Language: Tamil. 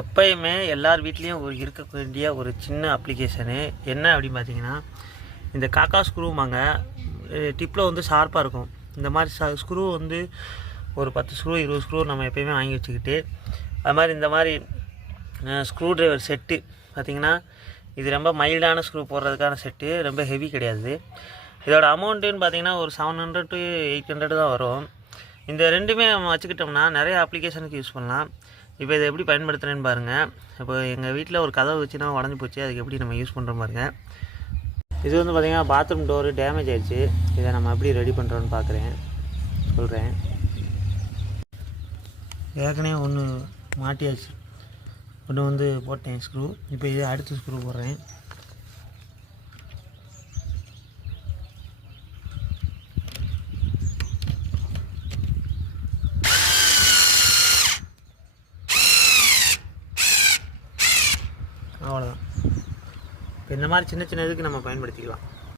எப்பயுமே எல்லார் வீட்லேயும் இருக்க வேண்டிய ஒரு சின்ன அப்ளிகேஷனு என்ன அப்படின்னு பார்த்தீங்கன்னா, இந்த காக்கா ஸ்க்ரூவாங்க. டிப்பில் வந்து ஷார்ப்பாக இருக்கும். இந்த மாதிரி ஸ்க்ரூ வந்து ஒரு 10 ஸ்க்ரூ 20 ஸ்க்ரூ நம்ம எப்போயுமே வாங்கி வச்சுக்கிட்டு, அது மாதிரி இந்த மாதிரி ஸ்க்ரூ ட்ரைவர் செட்டு பார்த்திங்கன்னா, இது ரொம்ப மைல்டான ஸ்க்ரூ போடுறதுக்கான செட்டு, ரொம்ப ஹெவி கிடையாது. இதோட அமௌண்ட்டுன்னு பார்த்திங்கன்னா ஒரு 700 to 800 தான் வரும். இந்த ரெண்டுமே நம்ம வச்சுக்கிட்டோம்னா நிறைய அப்ளிகேஷனுக்கு யூஸ் பண்ணலாம். இப்போ இதை எப்படி பயன்படுத்துகிறேன்னு பாருங்கள். இப்போ எங்கள் வீட்டில் ஒரு கதவு வச்சுன்னா உடஞ்சி போச்சு, அதுக்கு எப்படி நம்ம யூஸ் பண்ணுற பாருங்கள். இது வந்து பார்த்திங்கன்னா பாத்ரூம் டோரு டேமேஜ் ஆகிடுச்சு. இதை நம்ம எப்படி ரெடி பண்ணுறோன்னு சொல்கிறேன். ஏற்கனவே ஒன்று மாட்டியாச்சு, ஒன்று வந்து போட்டேன் ஸ்க்ரூ. இப்போ இது அடுத்த ஸ்க்ரூ போடுறேன். அவ்வளோதான். இப்போ இந்த மாதிரி சின்ன சின்ன இதுக்கு நம்ம பயன்படுத்திக்கலாம்.